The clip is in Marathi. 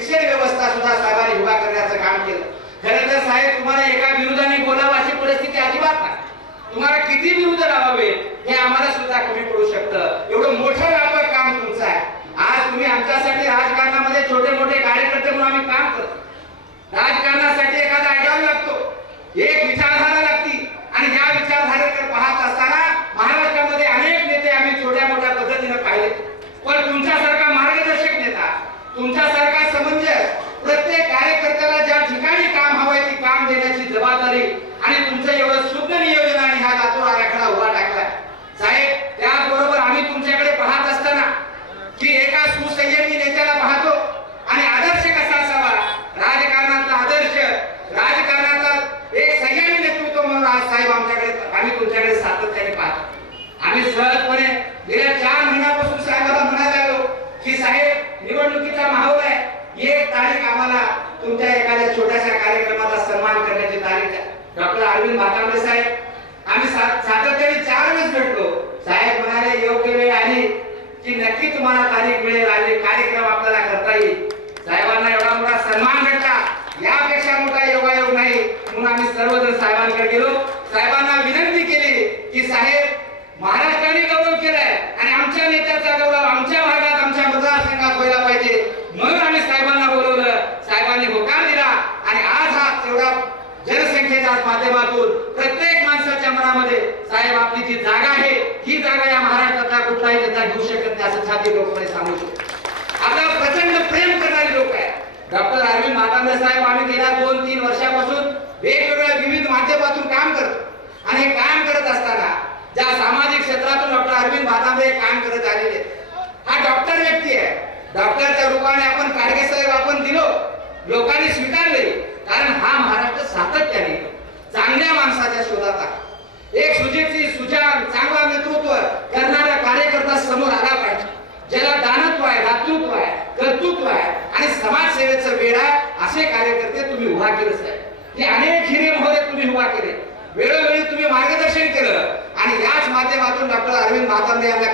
शिक्षण व्यवस्था सुद्धा साहेबांनी उभा करण्याचं काम केलं. खरं तर साहेब तुम्हाला एका विरोधाने बोलावं अशी परिस्थिती अजिबात नाही. तुम्हाला किती विरुद्ध राहावे हे आम्हाला सुद्धा कमी पडू शकतं. एवढं मोठं व्यापक काम तुमचं आहे. आज तुम्ही आमच्यासाठी राजकारणामध्ये छोटे मोठे कार्यकर्ते म्हणून आम्ही काम करतो. राजकारणासाठी एखादा आयडिया लागतो. एक विचारधारा लागती आणि या विचारधारेकडे पाहत असताना महाराष्ट्रामध्ये अनेक नेते आम्ही छोट्या मोठ्या पद्धतीने पाहिले पण तुमच्यासारखा मार्गदर्शक नेता तुमच्यासारखा समंजस प्रत्येक कार्यकर्त्याला ज्या ठिकाणी काम हवंय ती काम देण्याची जबाबदारी आणि तुमचं एवढं सुज्ञ नियोजन आणि हा लातूर आराखडा उभा टाकलाय साहेब त्याचबरोबर आम्ही तुमच्याकडे पाहत असताना की एका सुसंयमी नेत्याला पाहतो आणि आदर्श कसा असावा राजकारणातला आदर्श राजकारणाचा एक संयमी नेतृत्व म्हणून आज साहेब आमच्याकडे आम्ही तुमच्याकडे सातत्याने पाहतो आम्ही सहजपणे गेल्या चार महिन्यापासून साहेबाला म्हणायला लागलो की साहेब निवडणुकीचा माहोल आहे. एक तारीख आम्हाला तुमच्या एखाद्या छोट्याशा कार्यक्रमाचा सन्मान करण्याची तारीख आहे. डॉक्टर अरविंद भातांबे साहेब आम्ही सातत्याने चार वेळेस भेटलो. साहेब म्हणाले योग्य वेळ आली की नक्की तुम्हाला तारीख मिळेल आणि कार्यक्रम आपल्याला करता येईल. साहेबांना एवढा मोठा सन्मान भेटला. यापेक्षा मोठा योगायोग नाही म्हणून आम्ही सर्वजण साहेबांकडे गेलो. साहेबांना विनंती केली की साहेब महाराष्ट्राने गौरव केलाय आणि आमच्या नेत्याचा गौरव आमच्या भागात आमच्या मतदारसंघात व्हायला पाहिजे म्हणून आम्ही साहेबांना बोलवलं साहेबांनी होकार दिला आणि आज हा तेवढा जनसंख्येच्या माध्यमातून प्रत्येक माणसाच्या मनामध्ये साहेब आपली जी जागा आहे ही जागा या महाराष्ट्रातला कुठलाही नेता घेऊ शकत नाही असं छाती लोकांनी सांगू शकतो. आता प्रचंड प्रेम करणारी लोक आहेत. डॉक्टर अरविंद मातांबरे साहेब आम्ही गेल्या दोन तीन वर्षापासून वेगवेगळ्या विविध माध्यमातून काम करतो. आणि हे काम करत असताना ज्या सामाजिक क्षेत्रातून डॉक्टर अरविंद भातांबरे काम करत आलेले हा डॉक्टर व्यक्ती आहे. डॉक्टरच्या रूपाने आपण काडगे साहेब आपण दिलो लोकांनी स्वीकारले कारण हा महाराष्ट्र सातत्याने चांगल्या माणसाच्या शोधात आहे एक सुजितची सुजान चांगला नेतृत्व करणारा कार्यकर्ता समोर आला पाहिजे ज्याला दानत्व आहे दातृत्व आहे कर्तृत्व आहे. आणि समाजसेवेचं वेळ आहे असे कार्यकर्ते तुम्ही उभा केले साहेब. हे अनेक हिरे महोदय तुम्ही उभा केले. वेळोवेळी तुम्ही मार्गदर्शन केलं. आणि याच माध्यमातून डॉक्टर अरविंद भातांबरे यांना